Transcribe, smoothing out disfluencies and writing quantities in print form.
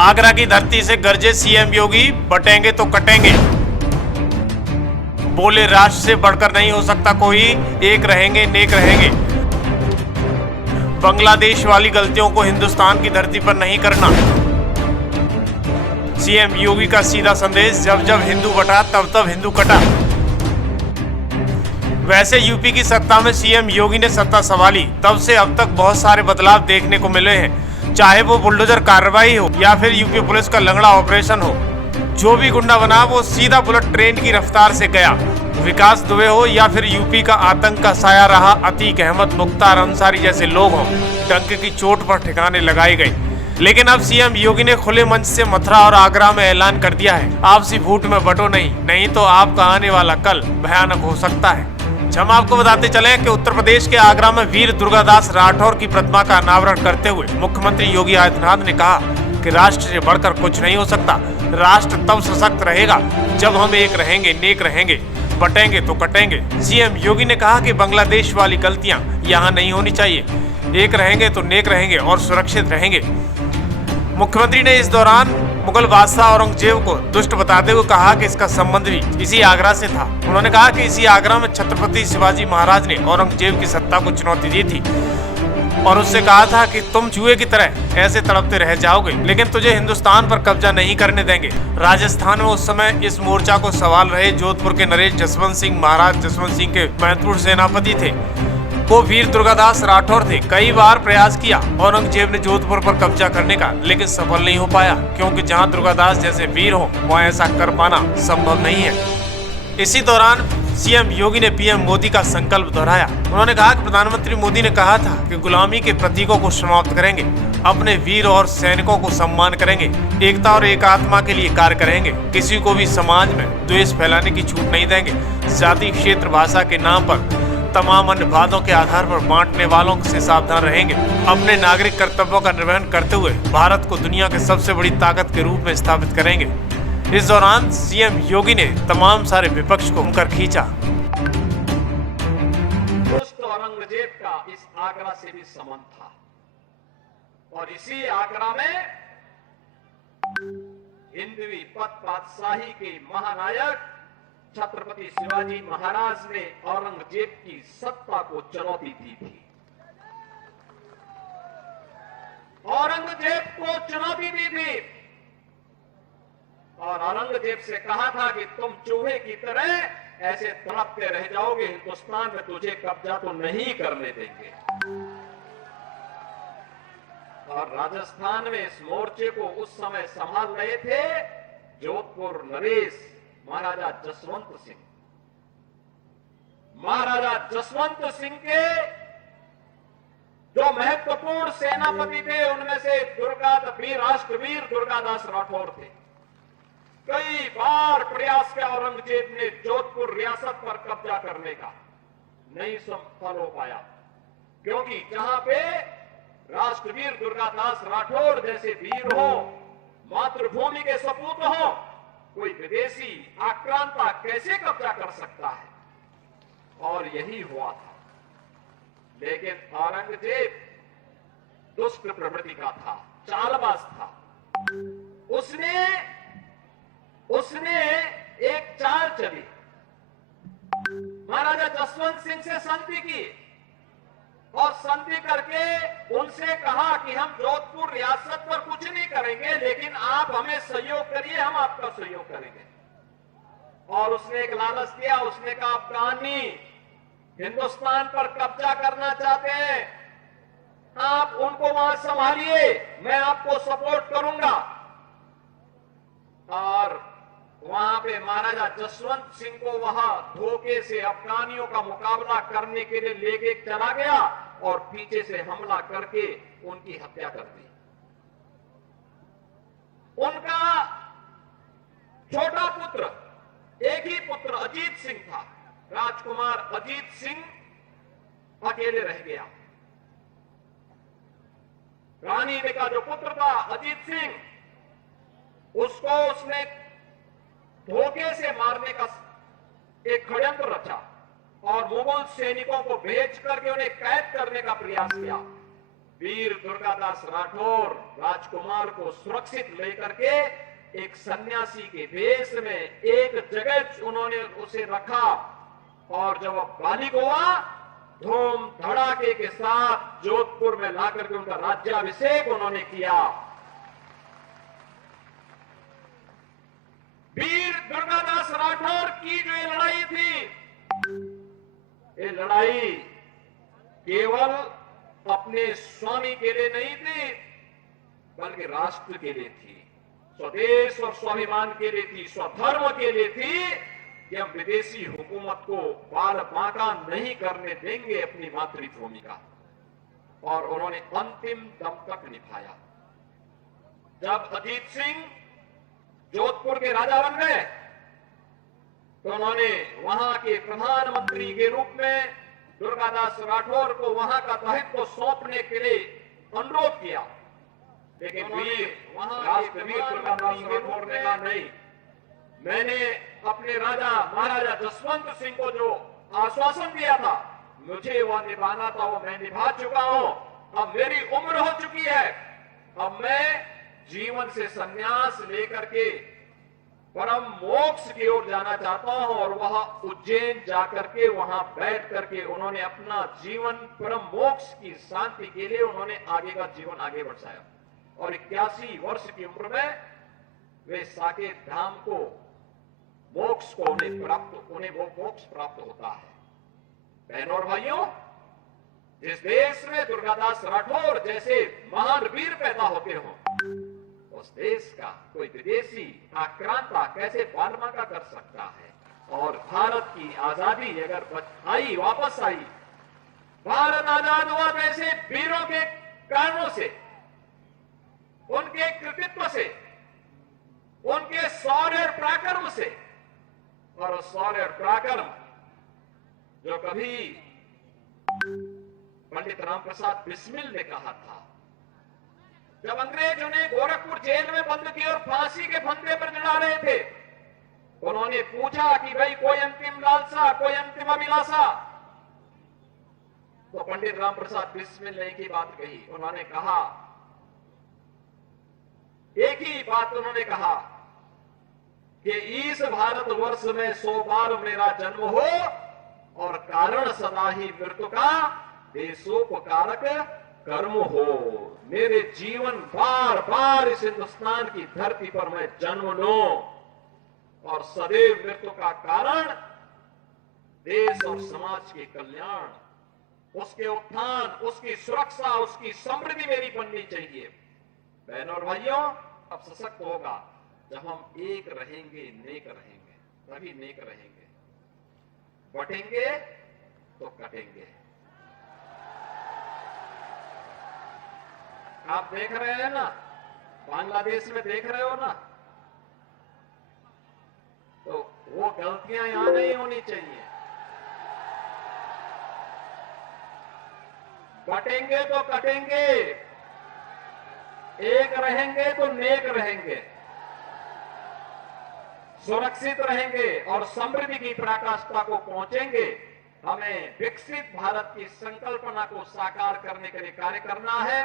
आगरा की धरती से गरजे सीएम योगी, बटेंगे तो कटेंगे। बोले राष्ट्र से बढ़कर नहीं हो सकता कोई, एक रहेंगे नेक रहेंगे। बांग्लादेश वाली गलतियों को हिंदुस्तान की धरती पर नहीं करना। सीएम योगी का सीधा संदेश, जब जब हिंदू बटा तब तब हिंदू कटा। वैसे यूपी की सत्ता में सीएम योगी ने सत्ता संभाली तब से अब तक बहुत सारे बदलाव देखने को मिले हैं, चाहे वो बुलडोजर कार्रवाई हो या फिर यूपी पुलिस का लंगड़ा ऑपरेशन हो। जो भी गुंडा बना वो सीधा बुलेट ट्रेन की रफ्तार से गया। विकास दुबे हो या फिर यूपी का आतंक का साया रहा अतीक अहमद, मुख्तार अंसारी जैसे लोग हों, डंके की चोट पर ठिकाने लगाई गई। लेकिन अब सीएम योगी ने खुले मंच से मथुरा और आगरा में ऐलान कर दिया है, आपसी फूट में बटो नहीं तो आपका आने वाला कल भयानक हो सकता है। हम आपको बताते चले कि उत्तर प्रदेश के आगरा में वीर दुर्गादास राठौर की प्रतिमा का अनावरण करते हुए मुख्यमंत्री योगी आदित्यनाथ ने कहा कि राष्ट्र से बढ़कर कुछ नहीं हो सकता। राष्ट्र तब सशक्त रहेगा जब हम एक रहेंगे, नेक रहेंगे, बटेंगे तो कटेंगे। सीएम योगी ने कहा कि बांग्लादेश वाली गलतियां यहाँ नहीं होनी चाहिए। एक रहेंगे तो नेक रहेंगे और सुरक्षित रहेंगे। मुख्यमंत्री ने इस दौरान मुगल बादशाह औरंगजेब को दुष्ट बताते हुए कहा कि इसका संबंध भी इसी आगरा से था। उन्होंने कहा कि इसी आगरा में छत्रपति शिवाजी महाराज ने औरंगजेब की सत्ता को चुनौती दी थी और उससे कहा था कि तुम चूहे की तरह ऐसे तड़पते रह जाओगे, लेकिन तुझे हिंदुस्तान पर कब्जा नहीं करने देंगे। राजस्थान में उस समय इस मोर्चा को संभाल रहे जोधपुर के नरेश जसवंत सिंह महाराज जसवंत सिंह के महत्वपूर्ण सेनापति थे, वो वीर दुर्गादास राठौर थे। कई बार प्रयास किया औरंगजेब ने जोधपुर पर कब्जा करने का, लेकिन सफल नहीं हो पाया, क्योंकि जहां दुर्गादास जैसे वीर हो वहां ऐसा कर पाना संभव नहीं है। इसी दौरान सीएम योगी ने पीएम मोदी का संकल्प दोहराया। उन्होंने कहा कि प्रधानमंत्री मोदी ने कहा था कि गुलामी के प्रतीकों को समाप्त करेंगे, अपने वीर और सैनिकों को सम्मान करेंगे, एकता और एकात्मा के लिए कार्य करेंगे, किसी को भी समाज में द्वेष फैलाने की छूट नहीं देंगे, जाति क्षेत्र भाषा के नाम पर तमाम अन्य वादों के आधार पर बांटने वालों से सावधान रहेंगे, अपने नागरिक कर्तव्यों का निर्वहन करते हुए भारत को दुनिया के सबसे बड़ी ताकत के रूप में स्थापित करेंगे। इस दौरान सीएम योगी ने तमाम सारे विपक्ष को मुकर खींचा। दुष्ट औरंगजेब का इस आगरा से भी संबंध था और इसी आगरा में हिंदवी पद बादशाही के महानायक छत्रपति शिवाजी महाराज ने औरंगजेब की सत्ता को चुनौती दी थी। औरंगजेब को चुनौती दी थी और औरंगजेब से कहा था कि तुम चूहे की तरह ऐसे तड़पते रह जाओगे, हिंदुस्तान में तुझे कब्जा तो नहीं करने देंगे। और राजस्थान में इस मोर्चे को उस समय संभाल रहे थे जोधपुर नरेश महाराजा जसवंत सिंह। महाराजा जसवंत सिंह के जो महत्वपूर्ण सेनापति थे उनमें से राष्ट्रवीर दुर्गादास राठौर थे। कई बार प्रयास किया औरंगजेब ने जोधपुर रियासत पर कब्जा करने का, नहीं सफल हो पाया, क्योंकि जहां पे राष्ट्रवीर दुर्गादास राठौर जैसे वीर हो, मातृभूमि के सपूत हो, कोई विदेशी आक्रांता कैसे कब्जा कर सकता है? और यही हुआ था। लेकिन औरंगजेब दुष्ट प्रवृत्ति का था, चालबाज था। उसने एक चाल चली, महाराजा जसवंत सिंह से संधि की और संधि करके उनसे कहा कि हम जोधपुर रियासत पर कुछ नहीं करेंगे, लेकिन आप हमें सहयोग करिए, हम आपका सहयोग करेंगे। और उसने एक लालच दिया, उसने कहा अफगानी हिंदुस्तान पर कब्जा करना चाहते हैं, आप उनको वहां संभालिए, मैं आपको सपोर्ट करूंगा। और वहां पे महाराजा जसवंत सिंह को वहां धोखे से अफगानियों का मुकाबला करने के लिए लेके चला गया और पीछे से हमला करके उनकी हत्या कर दी। उनका छोटा पुत्र, एक ही पुत्र अजीत सिंह था, राजकुमार अजीत सिंह अकेले रह गया। रानी का जो पुत्र था अजीत सिंह, उसको उसने धोखे से मारने का एक षड्यंत्र रचा और मुगल सैनिकों को भेज करके उन्हें कैद करने का प्रयास किया। वीर दुर्गादास राठौर राजकुमार को सुरक्षित लेकर के एक सन्यासी के भेष में एक जगह उन्होंने उसे रखा और जब वह बालिक हुआ धूम धड़ाके के साथ जोधपुर में लाकर के उनका राज्याभिषेक उन्होंने किया। वीर दुर्गादास राठौर की जो ये लड़ाई थी, ये लड़ाई केवल अपने स्वामी के लिए नहीं थी बल्कि राष्ट्र के लिए थी, स्वदेश और स्वाभिमान के लिए थी, स्वधर्म के लिए थी कि हम विदेशी हुकूमत को बाल बांका नहीं करने देंगे अपनी मातृभूमि का। और उन्होंने अंतिम दम तक निभाया। जब अजीत सिंह जोधपुर के राजा बन गए तो उन्होंने वहां के प्रधानमंत्री के रूप में दुर्गादास राठौर को वहां का दायित्व सौंपने के लिए अनुरोध किया, लेकिन राष्ट्रवीर दुर्गादास राठौर ने कहा नहीं, मैंने अपने राजा महाराजा जसवंत सिंह को जो आश्वासन दिया था मुझे वह निभाना था, वो मैं निभा चुका हूं। अब मेरी उम्र हो चुकी है, अब मैं जीवन से संन्यास लेकर के परम मोक्ष की ओर जाना चाहता हूं। और वह उज्जैन जाकर के वहां बैठ करके उन्होंने अपना जीवन परम मोक्ष की शांति के लिए उन्होंने आगे का जीवन आगे बढ़ाया। और 81 वर्ष की उम्र में वे साकेत धाम को मोक्ष को उन्हें वो मोक्ष प्राप्त होता है। बहनों और भाइयों, जिस देश में दुर्गादास राठौर जैसे महान वीर पैदा होते हो उस देश का कोई विदेशी आक्रांता कैसे बारमाका कर सकता है। और भारत की आजादी अगर आई, वापस आई, भारत आजाद हुआ तो ऐसे वीरों के कारणों से, उनके कृतित्व से, उनके शौर्य और पराक्रम से। और शौर्य और पराक्रम जो कभी पंडित राम प्रसाद बिस्मिल ने कहा था, जब अंग्रेज उन्हें गोरखपुर जेल में बंद किए और फांसी के फंदे पर चढ़ा रहे थे, उन्होंने पूछा कि भाई कोई अंतिम लालसा, कोई अंतिम अभिलाषा? तो पंडित राम प्रसाद बिस्मिल ने एक ही बात कही, उन्होंने कहा, एक ही बात उन्होंने कहा कि इस भारतवर्ष में 100 बार मेरा जन्म हो और कारण सदा ही मृत्यु का देशोपकारक कर्म हो। मेरे जीवन बार बार इस हिंदुस्तान की धरती पर मैं जन्म लूं और सदैव मृत्यु का कारण देश और समाज के कल्याण, उसके उत्थान, उसकी सुरक्षा, उसकी समृद्धि मेरी बननी चाहिए। बहनों और भाइयों, अब सशक्त होगा जब हम एक रहेंगे, नेक रहेंगे, तभी नेक रहेंगे। बटेंगे तो कटेंगे। आप देख रहे हैं ना, बांग्लादेश में देख रहे हो ना, तो वो गलतियां यहां नहीं होनी चाहिए। बटेंगे तो कटेंगे, एक रहेंगे तो नेक रहेंगे, सुरक्षित रहेंगे और समृद्धि की पराकाष्ठा को पहुंचेंगे। हमें विकसित भारत की संकल्पना को साकार करने के लिए कार्य करना है।